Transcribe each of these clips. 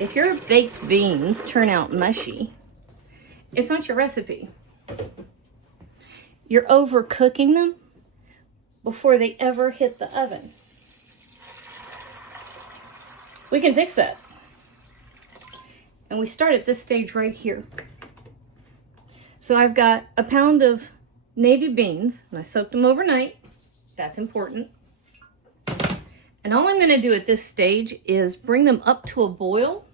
If your baked beans turn out mushy, it's not your recipe. You're overcooking them before they ever hit the oven. We can fix that. And we start at this stage right here. So I've got a pound of navy beans, and I soaked them overnight. That's important. And all I'm going to do at this stage is bring them up to a boil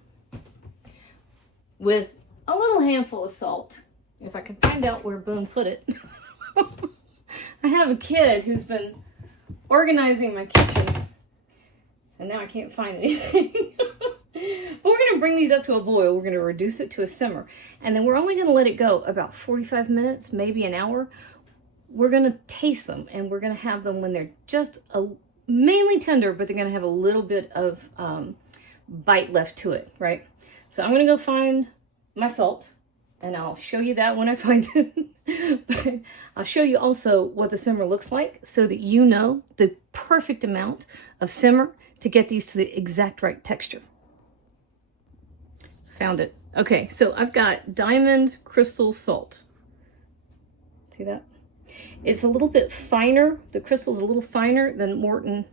with a little handful of salt. If I can find out where Boone put it. I have a kid who's been organizing my kitchen, and now I can't find anything. But we're going to bring these up to a boil. We're going to reduce it to a simmer. And then we're only going to let it go about 45 minutes, maybe an hour. We're going to taste them, and we're going to have them when they're just mainly tender, but they're going to have a little bit of bite left to it, right? So I'm going to go find my salt, and I'll show you that when I find it. But I'll show you also what the simmer looks like so that you know the perfect amount of simmer to get these to the exact right texture. Found it. Okay, so I've got diamond crystal salt. See that? It's a little bit finer. The crystal's a little finer than Morton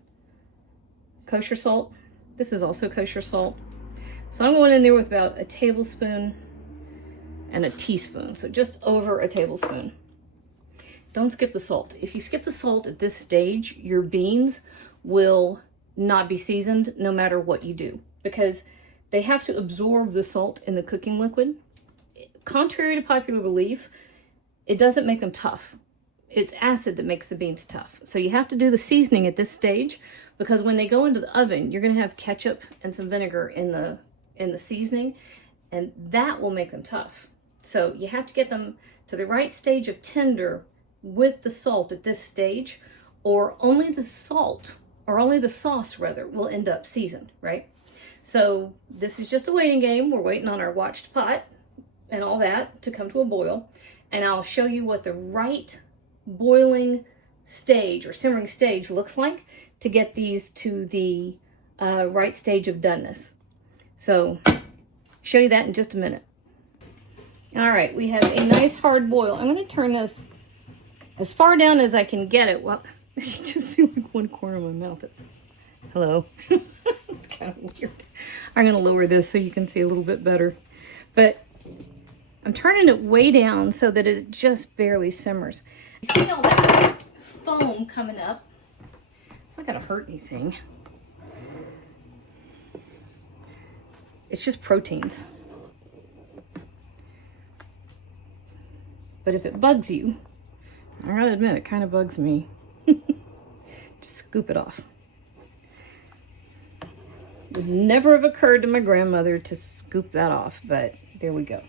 kosher salt. This is also kosher salt. So I'm going in there with about a tablespoon and a teaspoon. So just over a tablespoon. Don't skip the salt. If you skip the salt at this stage, your beans will not be seasoned no matter what you do, because they have to absorb the salt in the cooking liquid. Contrary to popular belief, it doesn't make them tough. It's acid that makes the beans tough. So you have to do the seasoning at this stage, because when they go into the oven, you're going to have ketchup and some vinegar in the seasoning, and that will make them tough. So you have to get them to the right stage of tender with the salt at this stage, or only the salt, or only the sauce rather, will end up seasoned, right? So this is just a waiting game. We're waiting on our watched pot and all that to come to a boil. And I'll show you what the right boiling stage or simmering stage looks like to get these to the right stage of doneness. So show you that in just a minute. All right, we have a nice hard boil. I'm going to turn this as far down as I can get it. Well, you just see like one corner of my mouth. Hello. It's kind of weird. I'm going to lower this so you can see a little bit better. But I'm turning it way down so that it just barely simmers. You see all that foam coming up? It's not going to hurt anything. It's just proteins. But if it bugs you, I gotta admit, it kind of bugs me. Just scoop it off. It would never have occurred to my grandmother to scoop that off, but there we go.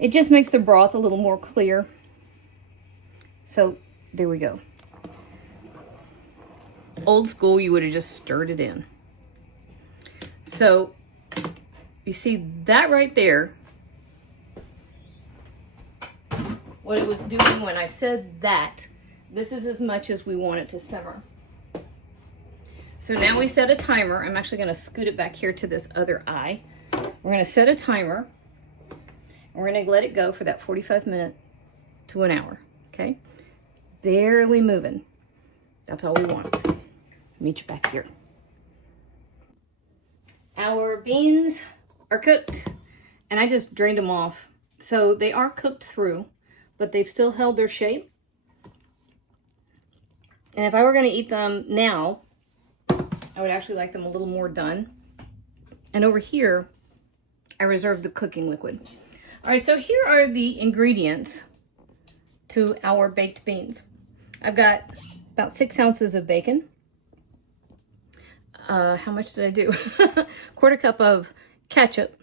It just makes the broth a little more clear. So there we go. Old school, you would have just stirred it in. So you see that right there, what it was doing when I said that, this is as much as we want it to simmer. So now we set a timer. I'm actually going to scoot it back here to this other eye. We're going to set a timer. We're going to let it go for that 45 minute to an hour, okay? Barely moving. That's all we want. Meet you back here. Our beans are cooked, and I just drained them off. So they are cooked through, but they've still held their shape. And if I were going to eat them now, I would actually like them a little more done. And over here, I reserved the cooking liquid. All right, so here are the ingredients to our baked beans. I've got about 6 ounces of bacon. How much did I do? 1/4 cup of ketchup,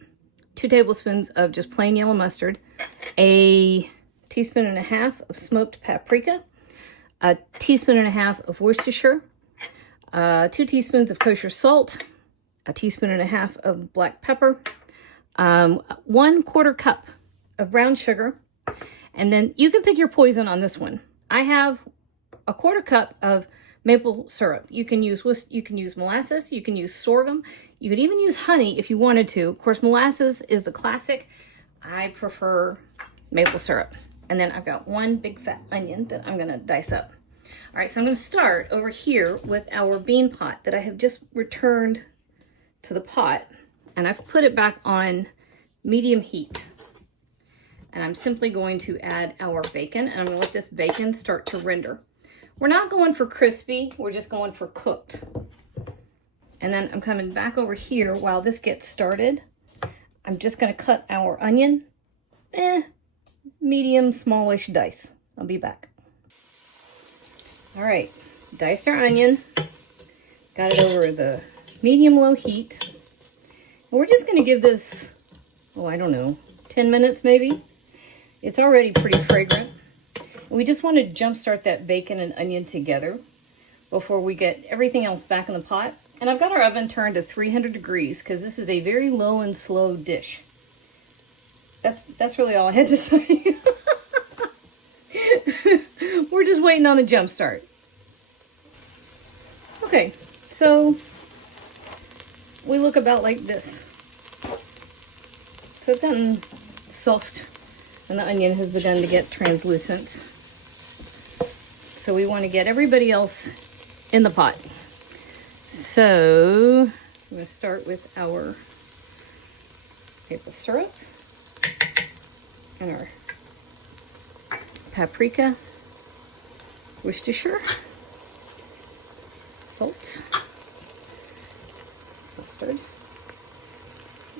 2 tablespoons of just plain yellow mustard, a teaspoon and a half of smoked paprika, a teaspoon and a half of Worcestershire, 2 teaspoons of kosher salt, a teaspoon and a half of black pepper, 1/4 cup of brown sugar, and then you can pick your poison on this one. I have a 1/4 cup of maple syrup. You can use molasses, you can use sorghum, you could even use honey if you wanted to. Of course, molasses is the classic. I prefer maple syrup. And then I've got one big fat onion that I'm gonna dice up. All right, so I'm gonna start over here with our bean pot that I have just returned to the pot, and I've put it back on medium heat. And I'm simply going to add our bacon, and I'm gonna let this bacon start to render. We're not going for crispy, we're just going for cooked. And then I'm coming back over here while this gets started. I'm just gonna cut our onion, medium, smallish dice. I'll be back. All right, dice our onion. Got it over the medium-low heat. And we're just gonna give this, oh, I don't know, 10 minutes maybe. It's already pretty fragrant. We just want to jumpstart that bacon and onion together before we get everything else back in the pot. And I've got our oven turned to 300 degrees because this is a very low and slow dish. That's really all I had to say. We're just waiting on the jump start. Okay, so we look about like this. So it's gotten soft and the onion has begun to get translucent. So we want to get everybody else in the pot. So I'm going to start with our maple syrup and our paprika, Worcestershire, salt, mustard,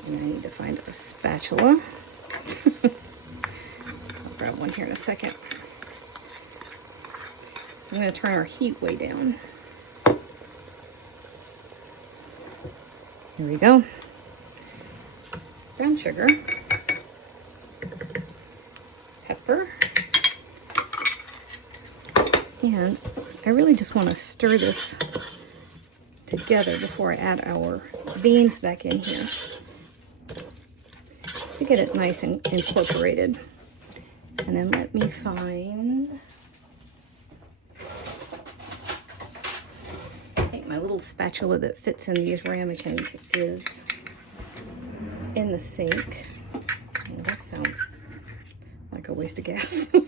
and I need to find a spatula. I'll grab one here in a second. So I'm going to turn our heat way down. Here we go. Brown sugar, pepper, and I really just want to stir this together before I add our beans back in here, just to get it nice and incorporated. And then let me find, I think my little spatula that fits in these ramekins is in the sink. Oh, that sounds like a waste of gas. I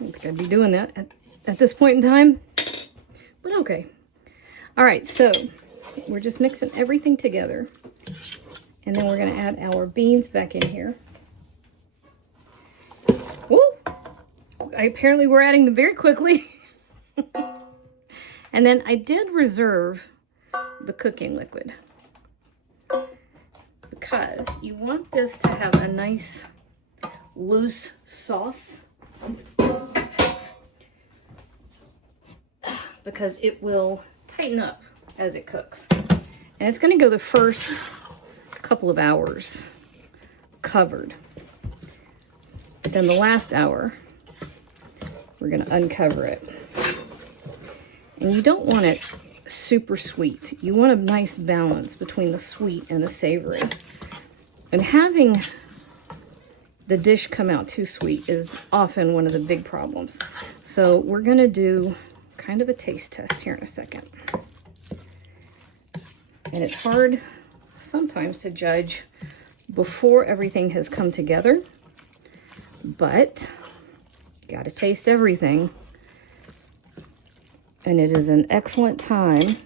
don't think I'd be doing that at this point in time, but okay. All right, so we're just mixing everything together, and then we're gonna add our beans back in here. Whoa! Apparently we're adding them very quickly. And then I did reserve the cooking liquid because you want this to have a nice loose sauce, because it will tighten up as it cooks. And it's going to go the first couple of hours covered. Then the last hour, we're going to uncover it. And you don't want it super sweet. You want a nice balance between the sweet and the savory. And having the dish come out too sweet is often one of the big problems. So we're going to do kind of a taste test here in a second. And it's hard sometimes to judge before everything has come together, but you got to taste everything. And it is an excellent time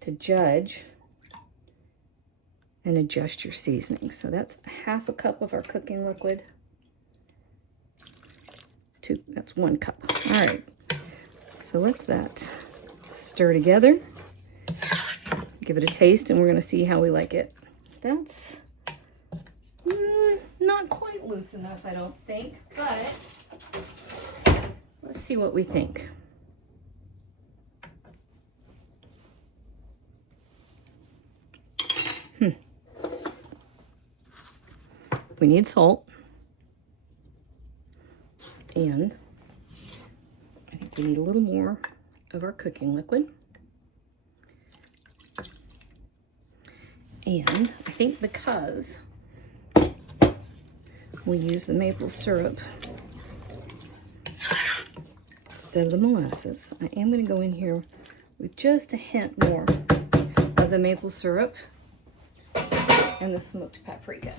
to judge and adjust your seasoning. So that's half a cup of our cooking liquid. That's 1 cup. All right. So let's that stir together. Give it a taste, and we're going to see how we like it. That's not quite loose enough, I don't think, but let's see what we think. We need salt, and I think we need a little more of our cooking liquid. And I think because we use the maple syrup instead of the molasses, I am going to go in here with just a hint more of the maple syrup and the smoked paprika.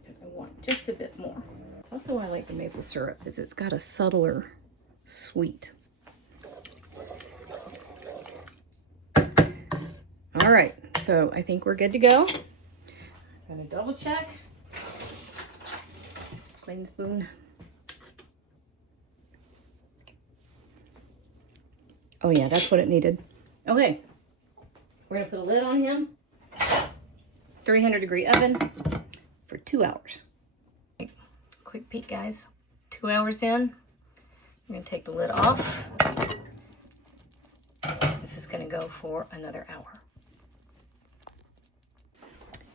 Because I want just a bit more. Also, why I like the maple syrup is it's got a subtler sweet. All right, so I think we're good to go. I'm gonna double check. Clean spoon. Oh yeah, that's what it needed. Okay, we're gonna put a lid on him. 300-degree oven for 2 hours. Quick peek, guys. 2 hours in. I'm gonna take the lid off. This is gonna go for another hour.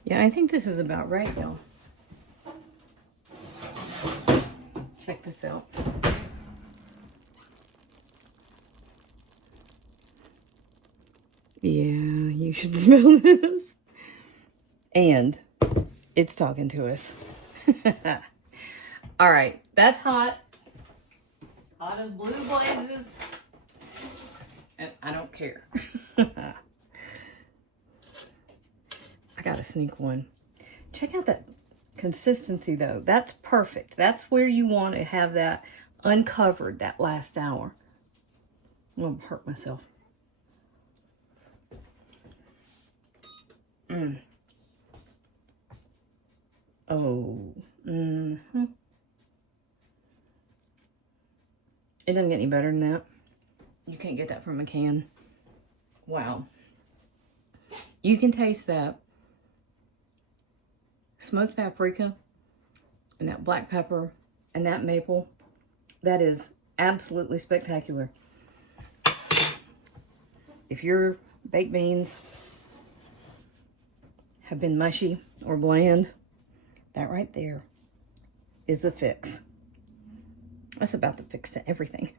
Yeah, I think this is about right, y'all. Check this out. Yeah, you should smell this. And it's talking to us. All right, that's hot. Hot as blue blazes. And I don't care. I gotta sneak one. Check out that consistency though. That's perfect. That's where you want to have that uncovered that last hour. I'm gonna hurt myself. Oh. It doesn't get any better than that. You can't get that from a can. Wow. You can taste that smoked paprika and that black pepper and that maple. That is absolutely spectacular. If your baked beans have been mushy or bland, that right there is the fix. That's about the fix to everything.